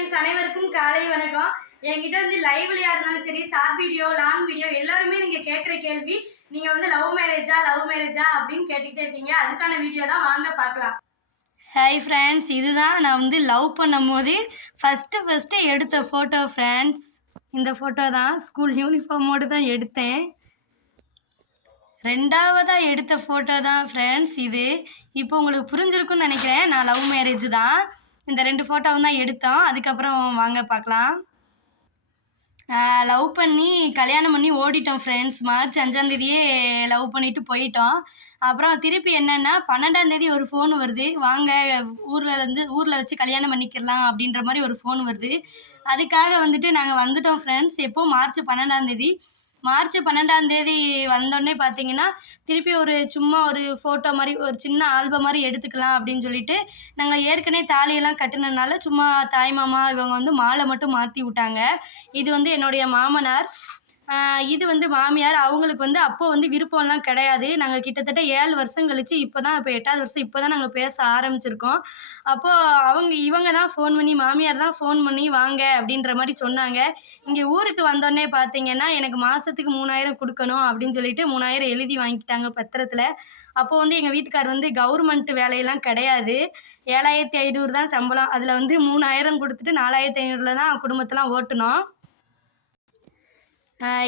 Friends அனைவருக்கும் காலை வணக்கம். என்கிட்ட வந்து லைவ்லையா இருந்தாலும் சரி ஷார்ட் வீடியோ லாங் வீடியோ எல்லாருமே நீங்க கேட்குற கேள்வி நீங்க வந்து லவ் மேரேஜா லவ் மேரேஜா அப்படின்னு கேட்டுக்கிட்டே இருக்கீங்க. அதுக்கான வீடியோ தான் வாங்க பார்க்கலாம். ஹாய் ஃப்ரெண்ட்ஸ் இதுதான் நான் வந்து லவ் பண்ணும்போது ஃபஸ்ட்டு ஃபஸ்ட்டு எடுத்த ஃபோட்டோ ஃப்ரெண்ட்ஸ் இந்த ஃபோட்டோ தான் ஸ்கூல் யூனிஃபார்மோடு தான் எடுத்தேன். ரெண்டாவதாக எடுத்த ஃபோட்டோ தான் ஃப்ரெண்ட்ஸ் இது. இப்போ உங்களுக்கு புரிஞ்சிருக்கும்னு நினைக்கிறேன். நான் லவ் மேரேஜ் தான். இந்த ரெண்டு ஃபோட்டோவும் தான் எடுத்தோம். அதுக்கப்புறம் வாங்க பார்க்கலாம். லவ் பண்ணி கல்யாணம் பண்ணி ஓடிட்டோம் ஃப்ரெண்ட்ஸ் மார்ச் அஞ்சாந்தேதியே லவ் பண்ணிட்டு போயிட்டோம். அப்புறம் திருப்பி என்னென்னா பன்னெண்டாந்தேதி ஒரு ஃபோன் வருது. வாங்க ஊரில் இருந்து ஊரில் வச்சு கல்யாணம் பண்ணிக்கலாம் அப்படின்ற மாதிரி ஒரு ஃபோன் வருது. அதுக்காக வந்துட்டு நாங்கள் வந்துட்டோம் ஃப்ரெண்ட்ஸ் எப்போ? மார்ச் பன்னெண்டாந்தேதி மார்ச் பன்னெண்டாம் தேதி வந்தோடனே பார்த்தீங்கன்னா திருப்பி ஒரு சும்மா ஒரு ஃபோட்டோ மாதிரி ஒரு சின்ன ஆல்பம் மாதிரி எடுத்துக்கலாம் அப்படின்னு சொல்லிட்டு நாங்கள் ஏற்கனவே தாலியெல்லாம் கட்டினதுனால சும்மா தாய் மாமா இவங்க வந்து மாலை மட்டும் மாற்றி விட்டாங்க. இது வந்து என்னுடைய மாமனார். இது வந்து மாமியார். அவங்களுக்கு வந்து அப்போ வந்து விருப்பம்லாம் கிடையாது. நாங்கள் கிட்டத்தட்ட ஏழு வருஷம் கழிச்சு இப்போ தான் இப்போ எட்டாவது வருஷம் இப்போ தான் நாங்கள் பேச ஆரம்பிச்சிருக்கோம். அப்போது அவங்க இவங்க தான் ஃபோன் பண்ணி மாமியார் தான் ஃபோன் பண்ணி வாங்க அப்படின்ற மாதிரி சொன்னாங்க. இங்கே ஊருக்கு வந்தோடனே பார்த்தீங்கன்னா எனக்கு மாதத்துக்கு மூணாயிரம் கொடுக்கணும் அப்படின்னு சொல்லிட்டு மூணாயிரம் எழுதி வாங்கிட்டாங்க பத்திரத்தில். அப்போது வந்து எங்கள் வீட்டுக்கார் வந்து கவர்மெண்ட் வேலையெல்லாம் கிடையாது. ஏழாயிரத்தி ஐநூறு தான் சம்பளம். அதில் வந்து மூணாயிரம் கொடுத்துட்டு நாலாயிரத்தி ஐநூறுல தான் குடும்பத்தெல்லாம் ஓட்டினோம்.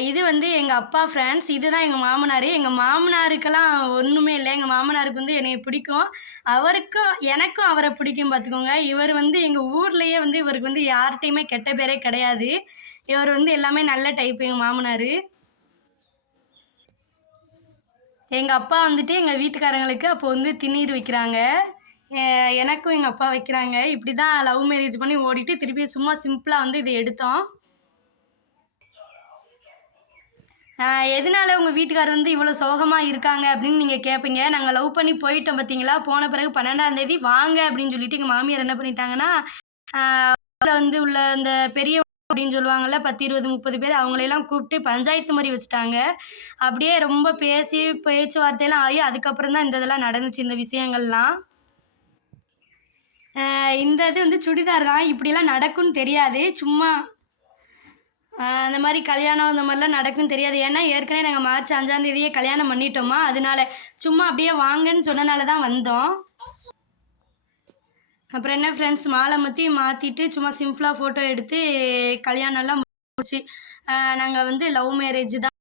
இது வந்து எங்கள் அப்பா ஃப்ரெண்ட்ஸ் இதுதான் எங்கள் மாமனார். எங்கள் மாமனாருக்கெல்லாம் ஒன்றுமே இல்லை. எங்கள் மாமனாருக்கு வந்து என்னை பிடிக்கும். அவருக்கும் எனக்கும் அவரை பிடிக்கும் பார்த்துக்கோங்க இவர் வந்து எங்கள் ஊர்லேயே வந்து இவருக்கு வந்து யார்கிட்டையுமே கெட்ட பேரே கிடையாது. இவர் வந்து எல்லாமே நல்ல டைப் எங்கள் மாமனார். எங்கள் அப்பா வந்துட்டு எங்கள் வீட்டுக்காரங்களுக்கு அப்போ வந்து திண்ணீர் வைக்கிறாங்க. எனக்கும் எங்கள் அப்பா வைக்கிறாங்க. இப்படி தான் லவ் மேரேஜ் பண்ணி ஓடிட்டு திருப்பி சும்மா சிம்பிளாக வந்து இதை எடுத்தோம். எதனால உங்கள் வீட்டுக்கார் வந்து இவ்வளோ சோகமாக இருக்காங்க அப்படின்னு நீங்கள் கேட்பீங்க நாங்கள் லவ் பண்ணி போயிட்டோம் பார்த்தீங்களா போன பிறகு பன்னெண்டாம் தேதி வாங்க அப்படின்னு சொல்லிட்டு எங்கள் மாமியார் என்ன பண்ணிட்டாங்கன்னா வந்து உள்ள அந்த பெரிய அப்படின்னு சொல்லுவாங்கள்ல பத்து இருபது முப்பது பேர் அவங்களையெல்லாம் கூப்பிட்டு பஞ்சாயத்து மாதிரி வச்சுட்டாங்க. அப்படியே ரொம்ப பேசி பேச்சுவார்த்தையெல்லாம் ஆகி அதுக்கப்புறம் தான் இந்த இதெல்லாம் நடந்துச்சு இந்த விஷயங்கள்லாம். இந்த இது வந்து சுடிதார் தான். இப்படிலாம் நடக்கும்னு தெரியாது. சும்மா அந்த மாதிரி கல்யாணம் அந்த மாதிரிலாம் நடக்கும்னு தெரியாது. ஏன்னா ஏற்கனவே நாங்கள் மார்ச் அஞ்சாம் தேதியே கல்யாணம் பண்ணிட்டோமா. அதனால சும்மா அப்படியே வாங்கன்னு சொன்னனால தான் வந்தோம். அப்புறம் என்ன ஃப்ரெண்ட்ஸ் மாலை மத்தி மாற்றிட்டு சும்மா சிம்பிளாக ஃபோட்டோ எடுத்து கல்யாணம்லாம் முடிச்சு நாங்கள் வந்து லவ் மேரேஜ் தான்.